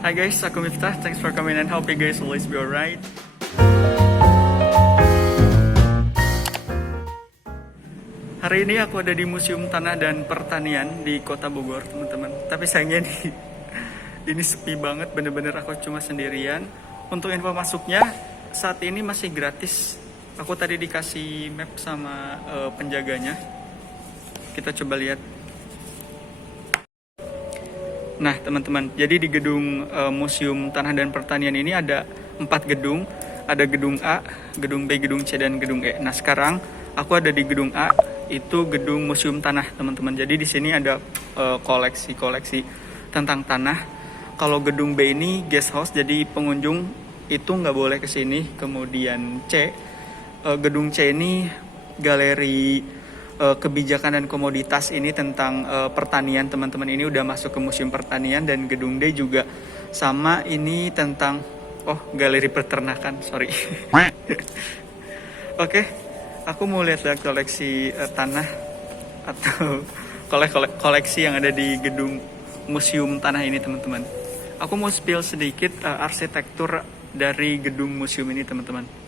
Hi guys, aku Miftah. Thanks for coming and hope you guys always be alright. Hari ini aku ada di Museum Tanah dan Pertanian di Kota Bogor, teman-teman. Tapi sayangnya ini sepi banget, bener-bener aku cuma sendirian. Untuk info masuknya, saat ini masih gratis. Aku tadi dikasih map sama penjaganya. Kita coba lihat. Nah teman-teman, jadi di gedung Museum Tanah dan Pertanian ini ada 4 gedung. Ada gedung A, gedung B, gedung C, dan gedung E. Nah sekarang aku ada di gedung A, itu gedung Museum Tanah teman-teman. Jadi di sini ada koleksi-koleksi tentang tanah. Kalau gedung B ini guest house, jadi pengunjung itu nggak boleh ke sini. Kemudian C, gedung C ini galeri kebijakan dan komoditas, ini tentang pertanian teman-teman. Ini udah masuk ke Museum Pertanian. Dan gedung D juga sama, ini tentang galeri peternakan, sorry. Oke, aku mau lihat koleksi tanah atau koleksi yang ada di gedung Museum Tanah ini teman-teman. Aku mau spill sedikit arsitektur dari gedung museum ini teman-teman.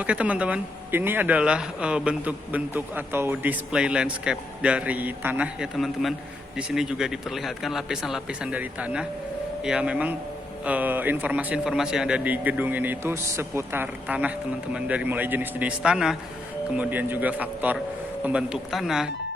Oke teman-teman, ini adalah bentuk-bentuk atau display landscape dari tanah ya teman-teman. Di sini juga diperlihatkan lapisan-lapisan dari tanah. Ya memang informasi-informasi yang ada di gedung ini itu seputar tanah teman-teman. Dari mulai jenis-jenis tanah, kemudian juga faktor pembentuk tanah.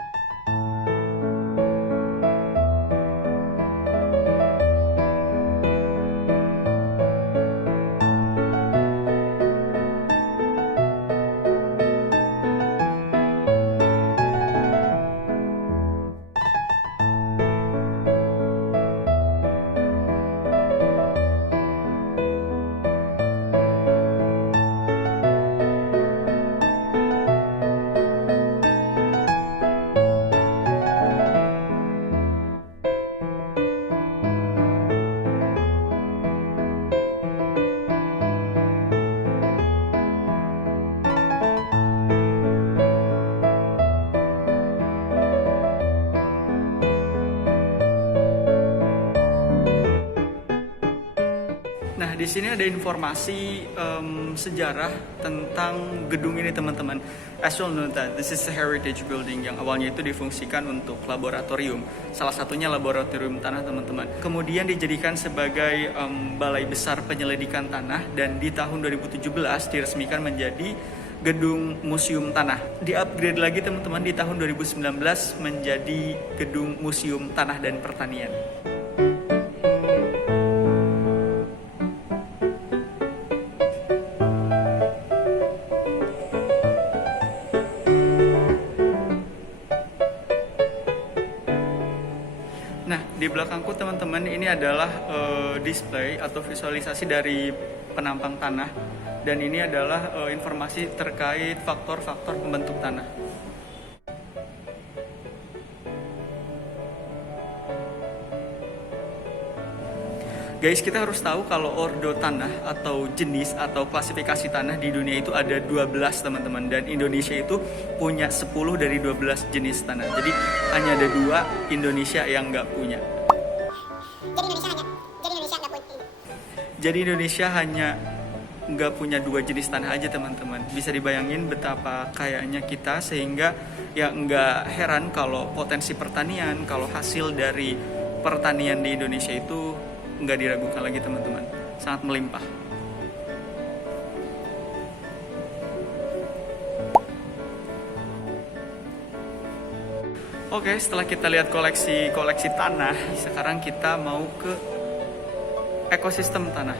Nah, di sini ada informasi sejarah tentang gedung ini, teman-teman. As you know that this is a heritage building yang awalnya itu difungsikan untuk laboratorium. Salah satunya laboratorium tanah, teman-teman. Kemudian dijadikan sebagai balai besar penyelidikan tanah, dan di tahun 2017 diresmikan menjadi gedung museum tanah. Di-upgrade lagi, teman-teman, di tahun 2019 menjadi gedung museum tanah dan pertanian. Nah, di belakangku teman-teman, ini adalah display atau visualisasi dari penampang tanah. Dan ini adalah informasi terkait faktor-faktor pembentuk tanah. Guys, kita harus tahu kalau ordo tanah atau jenis atau klasifikasi tanah di dunia itu ada 12 teman-teman. Dan Indonesia itu punya 10 dari 12 jenis tanah. Jadi hanya ada 2 Indonesia yang nggak punya. Jadi Indonesia hanya nggak punya 2 jenis tanah aja teman-teman. Bisa dibayangin betapa kayanya kita, sehingga ya nggak heran kalau potensi pertanian, kalau hasil dari pertanian di Indonesia itu nggak diragukan lagi teman-teman. sangat melimpah. Oke, setelah kita lihat koleksi tanah, sekarang kita mau ke ekosistem tanah.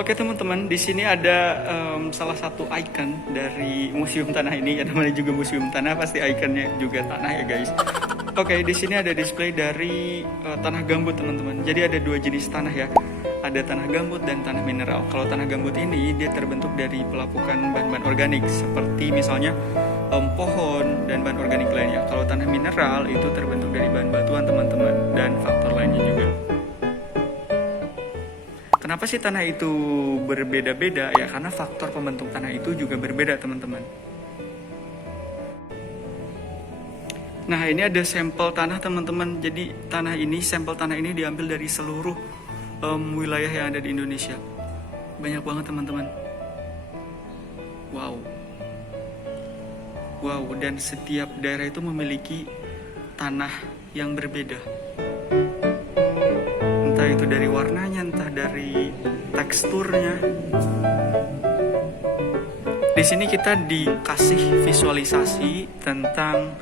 Oke teman-teman, di sini ada salah satu icon dari museum tanah ini. Ya namanya juga museum tanah, pasti ikonnya juga tanah ya guys. Oke, di sini ada display dari tanah gambut teman-teman. Jadi ada dua jenis tanah ya. Ada tanah gambut dan tanah mineral. Kalau tanah gambut ini dia terbentuk dari pelapukan bahan-bahan organik seperti misalnya pohon dan bahan organik lainnya. Kalau tanah mineral itu terbentuk dari bahan batuan teman-teman dan faktor lainnya juga. Kenapa sih tanah itu berbeda-beda? Ya karena faktor pembentuk tanah itu juga berbeda teman-teman. Nah ini ada sampel tanah teman-teman. Jadi sampel tanah ini diambil dari seluruh wilayah yang ada di Indonesia. Banyak banget teman-teman. Wow. Dan setiap daerah itu memiliki tanah yang berbeda. Entah itu dari warnanya, entah dari teksturnya. Di sini kita dikasih visualisasi tentang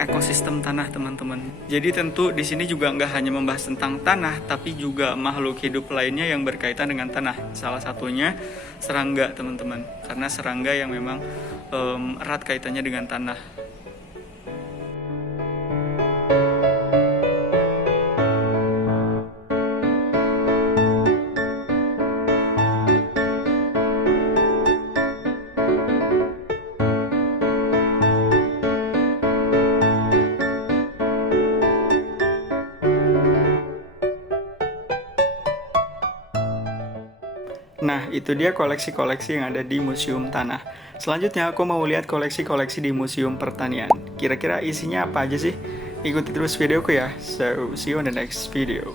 ekosistem tanah teman-teman. Jadi tentu di sini juga nggak hanya membahas tentang tanah, tapi juga makhluk hidup lainnya yang berkaitan dengan tanah. Salah satunya serangga teman-teman, karena serangga yang memang erat kaitannya dengan tanah. Nah, itu dia koleksi-koleksi yang ada di Museum Tanah. Selanjutnya, aku mau lihat koleksi-koleksi di Museum Pertanian. Kira-kira isinya apa aja sih? Ikuti terus videoku ya. So, see you on the next video.